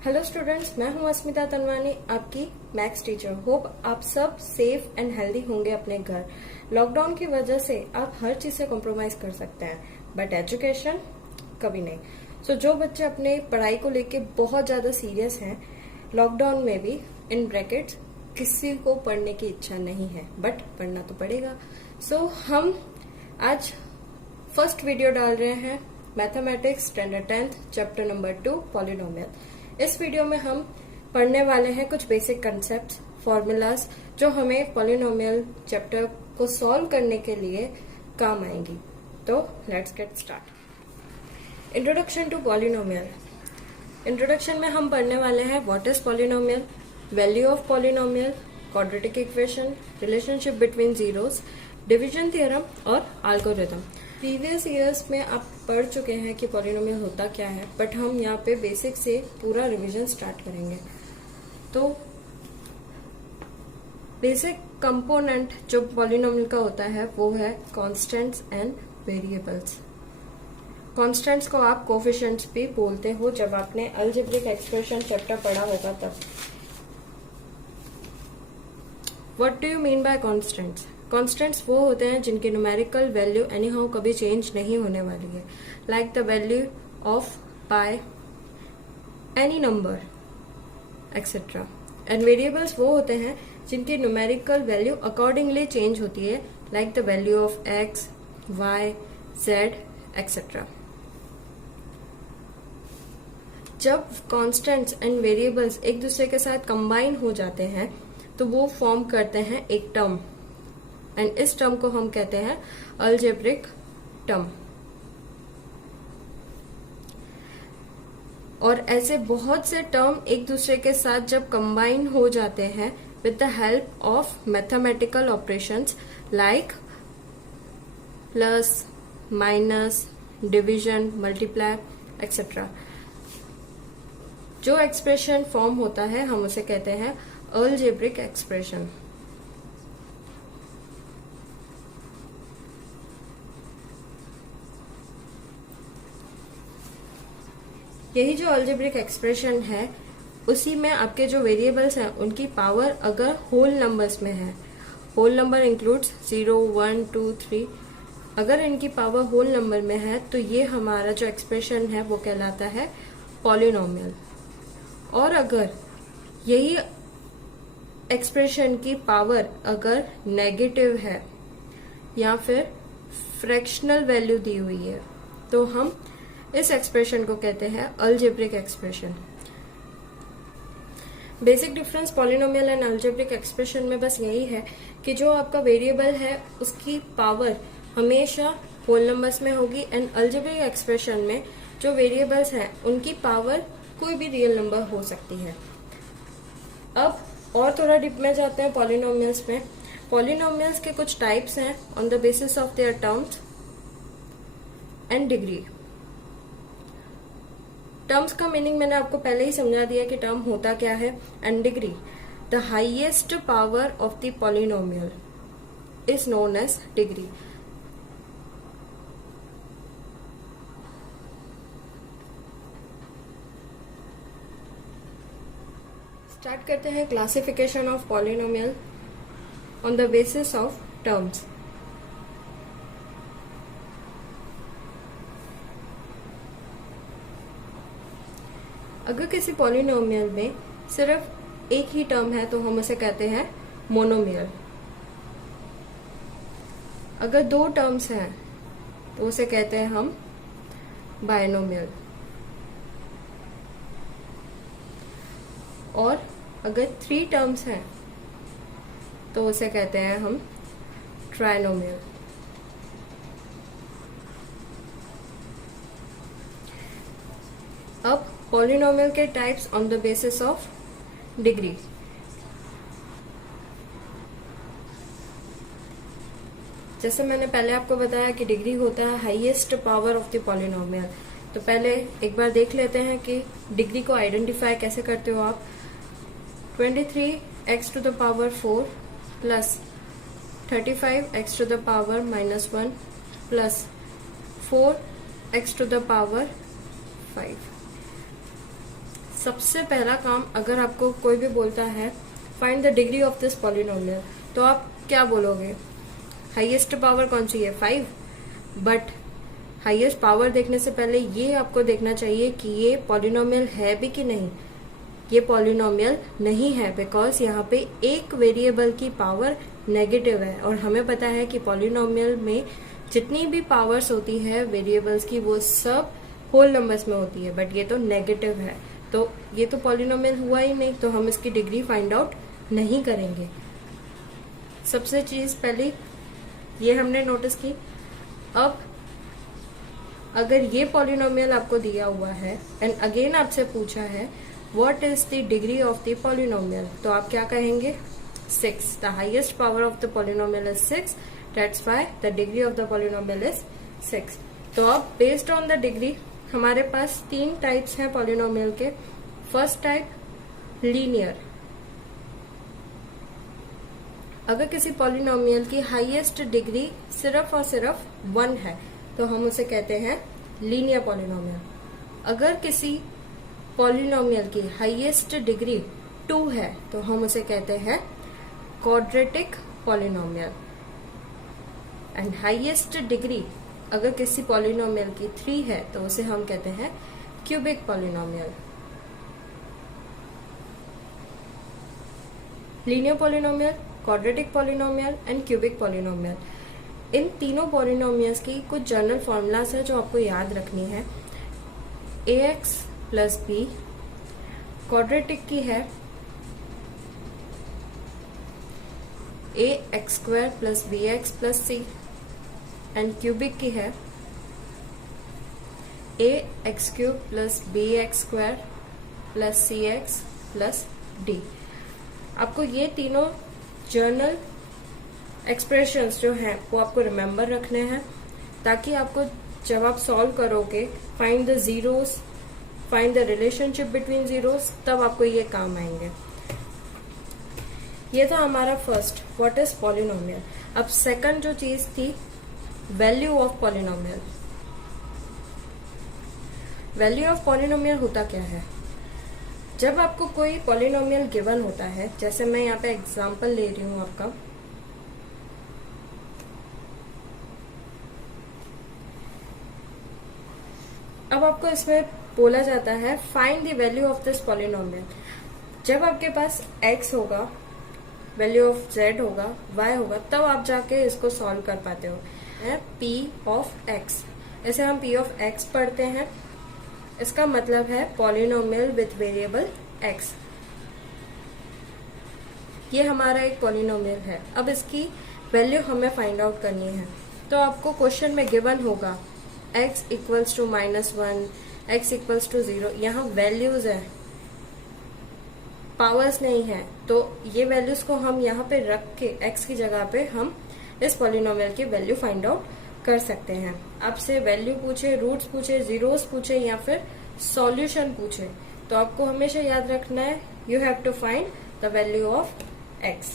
Hello students, मैं हूं अस्मिता तनवानी, आपकी मैथ्स टीचर। होप आप सब सेफ एंड हेल्दी होंगे अपने घर। लॉकडाउन की वजह से आप हर चीज से कॉम्प्रोमाइज कर सकते हैं, बट एजुकेशन कभी नहीं। सो जो बच्चे अपने पढ़ाई को लेके बहुत ज्यादा सीरियस हैं, लॉकडाउन में भी इन ब्रैकेट्स किसी को पढ़ने की इच्छा नहीं है, बट पढ़ना तो पड़ेगा। सो हम आज फर्स्ट वीडियो डाल रहे हैं mathematics standard 10th chapter number 2 polynomial. इस वीडियो में हम पढ़ने वाले हैं कुछ बेसिक कंसेप्ट, फॉर्मूलाज जो हमें पॉलिनोमियल चैप्टर को सॉल्व करने के लिए काम आएंगी। तो let's get start. Introduction to polynomial. Introduction में हम पढ़ने वाले हैं what is polynomial, value of polynomial, quadratic equation, relationship between zeros, division theorem और एल्गोरिथम। प्रीवियस ईयर्स में आप पढ़ चुके हैं कि पॉलिनोमियल होता क्या है, बट हम यहाँ पे बेसिक से पूरा रिवीजन स्टार्ट करेंगे। तो बेसिक कंपोनेंट जो पॉलिनोमियल का होता है वो है कांस्टेंट्स एंड वेरिएबल्स। कांस्टेंट्स को आप कोफिशिएंट्स भी बोलते हो, जब आपने अलजेब्रिक एक्सप्रेशन चैप्टर पढ़ा होगा तब। What do you mean by constants? Constants वो होते हैं जिनकी न्यूमेरिकल वैल्यू एनी हाउ कभी चेंज नहीं होने वाली है, like the value of pi, any number etcetera. And variables वो होते हैं जिनकी न्यूमेरिकल वैल्यू अकॉर्डिंगली चेंज होती है, like the value of X, Y, Z etcetera. जब कांस्टेंट्स एंड वेरिएबल्स एक दूसरे के साथ कंबाइन हो जाते हैं तो वो फॉर्म करते हैं एक टर्म, एंड इस टर्म को हम कहते हैं अलजेब्रिक टर्म। और ऐसे बहुत से टर्म एक दूसरे के साथ जब कंबाइन हो जाते हैं with the help of mathematical operations like plus, minus, division, multiply etcetera, जो एक्सप्रेशन फॉर्म होता है हम उसे कहते हैं अलजेब्रिक एक्सप्रेशन। यही जो अलजेब्रिक एक्सप्रेशन है, उसी में आपके जो वेरिएबल्स हैं उनकी पावर अगर होल नंबर्स में है, होल नंबर इंक्लूड्स 0, 1, 2, 3, अगर इनकी पावर होल नंबर में है तो ये हमारा जो एक्सप्रेशन है वो कहलाता है पॉलिनोमियल। और अगर यही एक्सप्रेशन की पावर अगर नेगेटिव है या फिर फ्रैक्शनल वैल्यू दी हुई है तो हम इस एक्सप्रेशन को कहते हैं algebraic expression. Basic difference polynomial and algebraic expression में बस यही है कि जो आपका वेरिएबल है उसकी पावर हमेशा होल नंबर्स में होगी, एंड अलजेब्रिक एक्सप्रेशन में जो वेरिएबल्स हैं उनकी पावर कोई भी रियल नंबर हो सकती है। अब और थोड़ा डीप में जाते हैं पॉलिनोमियल्स में। पॉलिनोमियल्स के कुछ टाइप्स हैं on the basis of their terms and degree. Terms का मीनिंग मैंने आपको पहले ही समझा दिया कि टर्म होता क्या है, and degree, the highest power of the polynomial is known as degree. Start करते हैं classification of polynomial on the basis of terms. अगर किसी पॉलिनोमियल में सिर्फ एक ही टर्म है तो हम उसे कहते हैं मोनोमियल। अगर दो टर्म्स हैं तो उसे कहते हैं हम बायनोमियल। और अगर 3 टर्म्स हैं तो उसे कहते हैं हम ट्राइनोमियल। अब पॉलिनोमियल के types on the basis of degree. जैसे मैंने पहले आपको बताया कि डिग्री होता है highest power of the polynomial. तो पहले एक बार देख लेते हैं कि डिग्री को आइडेंटिफाई कैसे करते हो आप। 23x to the power 4 plus 35x to the power -1 plus 4x to the power 5। सबसे पहला काम, अगर आपको कोई भी बोलता है find the degree of this polynomial, तो आप क्या बोलोगे? हाईएस्ट पावर कौन सी है? 5। बट हाईएस्ट पावर देखने से पहले ये आपको देखना चाहिए कि ये पॉलिनोमियल है भी कि नहीं। ये पॉलिनोमियल नहीं है, बिकॉज यहाँ पे एक वेरिएबल की पावर नेगेटिव है, और हमें पता है कि पॉलिनोमियल में जितनी भी पावर्स होती है वेरिएबल्स की, वो सब होल नंबर्स में होती है, बट ये तो नेगेटिव है, तो ये तो पॉलिनोमियल हुआ ही नहीं, तो हम इसकी डिग्री फाइंड आउट नहीं करेंगे। सबसे चीज पहले ये हमने नोटिस की। अब अगर ये पॉलिनोमियल आपको दिया हुआ है एंड अगेन आपसे पूछा है what is the degree of the polynomial, तो आप क्या कहेंगे? 6। The highest power of the polynomial is 6, that's why the degree of the polynomial is 6। तो अब बेस्ड ऑन द डिग्री हमारे पास 3 टाइप्स हैं पॉलिनोमियल के। First type linear. अगर किसी पॉलिनोमियल की हाईएस्ट डिग्री सिर्फ और सिर्फ 1 है तो हम उसे कहते हैं लीनियर पॉलिनोमियल। अगर किसी पॉलिनोमियल की हाईएस्ट डिग्री 2 है तो हम उसे कहते हैं quadratic polynomial. And highest degree अगर किसी पॉलिनोमियल की 3 है तो उसे हम कहते हैं cubic polynomial. Linear polynomial, quadratic polynomial and cubic polynomial, इन तीनों पॉलिनोमियल्स की कुछ जनरल फॉर्मूलाज है जो आपको याद रखनी है। ax प्लस बी, क्वाड्रेटिक की है ax square plus b x plus c, and cubic की है ax cube plus b x square plus c x plus d. आपको ये तीनों जर्नल एक्सप्रेशंस जो हैं वो आपको रिमेम्बर रखने हैं, ताकि आपको जब आप सॉल्व करोगे find the zeros, find the relationship between zeros, तब आपको ये काम आएंगे। ये था हमारा फर्स्ट, व्हाट इज पॉलिनोमियल। अब सेकंड जो चीज थी, value of polynomial. Value of polynomial होता क्या है? जब आपको कोई पॉलिनोमियल गिवन होता है, जैसे मैं यहाँ पे एग्जांपल ले रही हूँ आपका, अब आपको इसमें बोला जाता है find the value of this polynomial. जब आपके पास x होगा, वैल्यू ऑफ z होगा, y होगा, तब आप जाके इसको सॉल्व कर पाते हो। p ऑफ x, इसे हम p ऑफ x पढ़ते हैं। इसका मतलब है पॉलिनोमियल विथ वेरिएबल x। ये हमारा एक पॉलिनोमियल है। अब इसकी वैल्यू हमें फाइंड आउट करनी है, तो आपको क्वेश्चन में गिवन होगा x equals to -1, x equals to 0। यहाँ वैल्यूज है, पावर्स नहीं है, तो ये वैल्यूज को हम यहाँ पे रख के x की जगह पे हम इस पॉलिनोमियल की वैल्यू फाइंड आउट कर सकते हैं। आपसे वैल्यू पूछे, रूट्स पूछे, जीरोस पूछे या फिर सॉल्यूशन पूछे, तो आपको हमेशा याद रखना है you have to find the value of x।